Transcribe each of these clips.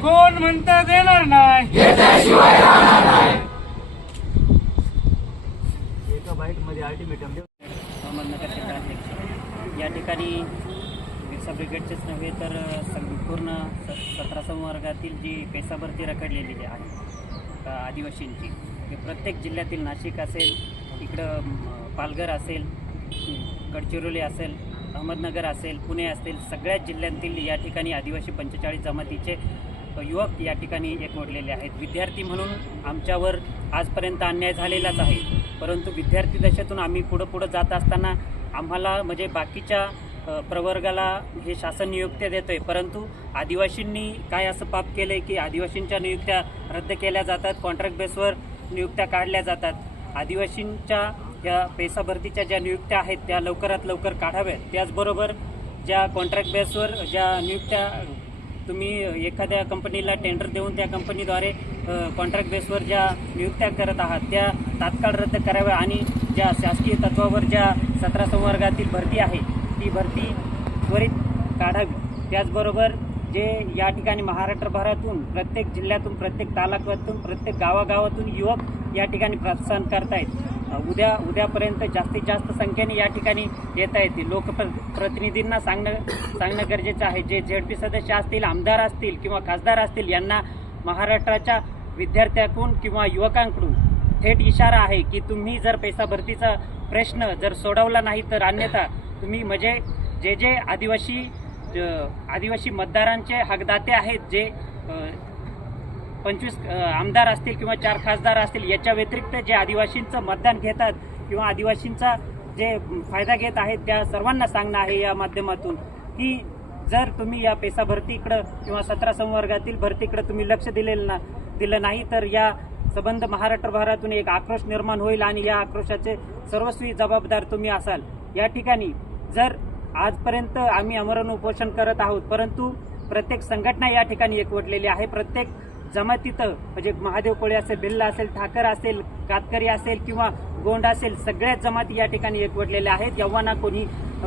कोण म्हणतं देणार नाही? एका बाईटमध्ये अल्टिमेटम अहमदनगर क्षेत्राध्यक्ष या ठिकाणी बिरसा ब्रिगेडचेच नव्हे तर संपूर्ण स सतरा संवर्गातील जी पेसा भरती रखडलेली आहे आदिवासींची. हे प्रत्येक जिल्ह्यातील नाशिक असेल इकडं पालघर असेल गडचिरोली असेल अहमदनगर असेल पुणे असेल सगळ्याच जिल्ह्यांतील या ठिकाणी आदिवासी पंचेचाळीस जमातीचे युवक या ठिकाणी एकवटलेले आहेत. विद्यार्थी म्हणून आमच्यावर आजपर्यंत अन्याय झालेलाच आहे. परंतु विद्यार्थी दशेतून आम्ही पुढं पुढं जात असताना आम्हाला म्हणजे बाकीच्या प्रवर्गाला हे शासन नियुक्त्या देतं आहे परंतु आदिवासींनी काय असं पाप केलं आहे की आदिवासींच्या नियुक्त्या रद्द केल्या जातात कॉन्ट्रॅक्ट बेसवर नियुक्त्या काढल्या जातात. आदिवासींच्या या पैसा भरतीच्या ज्या नियुक्त्या आहेत त्या लवकरात लवकर काढाव्यात. त्याचबरोबर ज्या कॉन्ट्रॅक्ट बेसवर ज्या नियुक्त्या तुम्ही एखाद्या कंपनीला टेंडर देऊन त्या कंपनीद्वारे कॉन्ट्रॅक्ट बेसवर ज्या नियुक्त्या करत आहात त्या तात्काळ रद्द कराव्या आणि ज्या शासकीय तत्वावर ज्या सतरा संवर्गातील भरती आहे ती भरती त्वरित काढावी. त्याचबरोबर जे या ठिकाणी महाराष्ट्रभरातून प्रत्येक जिल्ह्यातून प्रत्येक तालुक्यातून प्रत्येक गावागावातून युवक या ठिकाणी प्रोत्साहन करतायत. आहेत उद्या उद्यापर्यंत जास्तीत जास्त संख्येने या ठिकाणी येता येतील. लोकप्रतिनिधींना सांगणं सांगणं गरजेचं आहे. जे झेडपी सदस्य असतील आमदार असतील किंवा खासदार असतील यांना महाराष्ट्राच्या विद्यार्थ्याकडून किंवा युवकांकडून थेट इशारा आहे की तुम्ही जर पैसा भरतीचा प्रश्न जर सोडवला नाही तर अन्यथा तुम्ही म्हणजे जे जे आदिवासी आदिवासी मतदारांचे हकदाते आहेत जे पंचवीस आमदार असतील किंवा चार खासदार असतील याच्या व्यतिरिक्त जे आदिवासींचं मतदान घेतात किंवा आदिवासींचा जे फायदा घेत आहेत त्या सर्वांना सांगणं आहे या माध्यमातून. की जर तुम्ही या पेसा भरतीकडं किंवा सतरा संवर्गातील भरतीकडं तुम्ही लक्ष दिलेलं ना दिलं नाही तर या संबंध महाराष्ट्रभरातून एक आक्रोश निर्माण होईल आणि या आक्रोशाचे सर्वस्वी जबाबदार तुम्ही असाल. या ठिकाणी जर आजपर्यंत आम्ही अमरण उपोषण करत आहोत परंतु प्रत्येक संघटना या ठिकाणी एकवटलेली आहे. प्रत्येक जमातीतं म्हणजे महादेव कोळे असेल बिल्ला असेल ठाकर असेल कातकरी असेल किंवा गोंड असेल सगळ्याच जमाती या ठिकाणी एकवटलेल्या आहेत. यव्हाना कोणी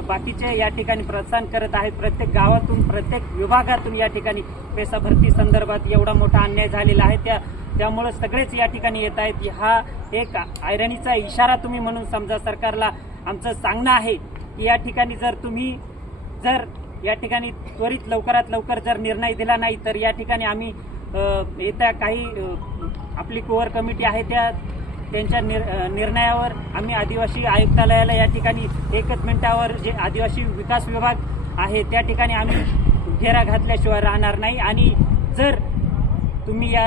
बाकीचे या ठिकाणी प्रोत्साहन करत आहेत. प्रत्येक गावातून प्रत्येक विभागातून या ठिकाणी पैसा भरती संदर्भात एवढा मोठा अन्याय झालेला आहे. त्या त्यामुळे सगळेच या ठिकाणी येत आहेत. हा एक आयरणीचा इशारा तुम्ही म्हणून समजा सरकारला आमचं सांगणं आहे की या ठिकाणी जर तुम्ही जर या ठिकाणी त्वरित लवकरात लवकर जर निर्णय दिला नाही तर या ठिकाणी आम्ही येत्या काही आपली कोअर कमिटी आहे त्या त्यांच्या निर निर्णयावर आम्ही आदिवासी आयुक्तालयाला या ठिकाणी एकच मिनिटावर जे आदिवासी विकास विभाग आहे त्या ठिकाणी आम्ही घेरा घातल्याशिवाय राहणार नाही. आणि जर तुम्ही या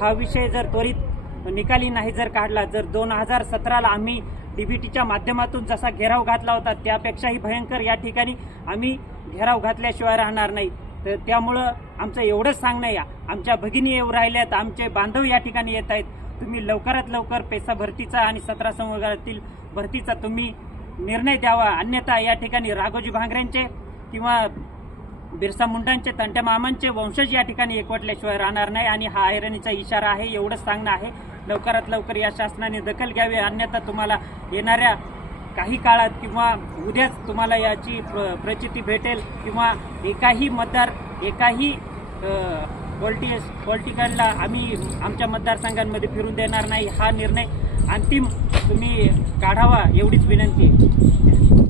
हा विषय जर त्वरित निकाली नाही जर काढला जर दोन हजार सतराला आम्ही डीबीटीच्या माध्यमातून जसा घेराव घातला होता त्यापेक्षाही भयंकर या ठिकाणी आम्ही घेराव घातल्याशिवाय राहणार नाही. तर त्यामुळं आमचं एवढंच सांगणं या. आमच्या भगिनी येऊ राहिल्यात आमचे बांधव या ठिकाणी येत आहेत. तुम्ही लवकरात लवकर पैसा भरतीचा आणि सतरा संवर्गातील भरतीचा तुम्ही निर्णय द्यावा. अन्यथा या ठिकाणी राघोजी भांगरेंचे किंवा बिरसा मुंडांचे तंट्या मामांचे वंशज या ठिकाणी एकवटल्याशिवाय राहणार नाही आणि हा ऐरणीचा इशारा आहे एवढंच सांगणं आहे. लवकरात लवकर या शासनाने दखल घ्यावी. अन्यथा तुम्हाला येणाऱ्या काही काळात किंवा उद्याच तुम्हाला याची प्र प्रचिती भेटेल किंवा एकाही मतदार एकाही पॉलिटिक्स पॉलिटिकलला आम्ही आमच्या मतदारसंघांमध्ये फिरून देणार नाही हा निर्णय. अंतिम तुम्ही काढावा एवढीच विनंती आहे.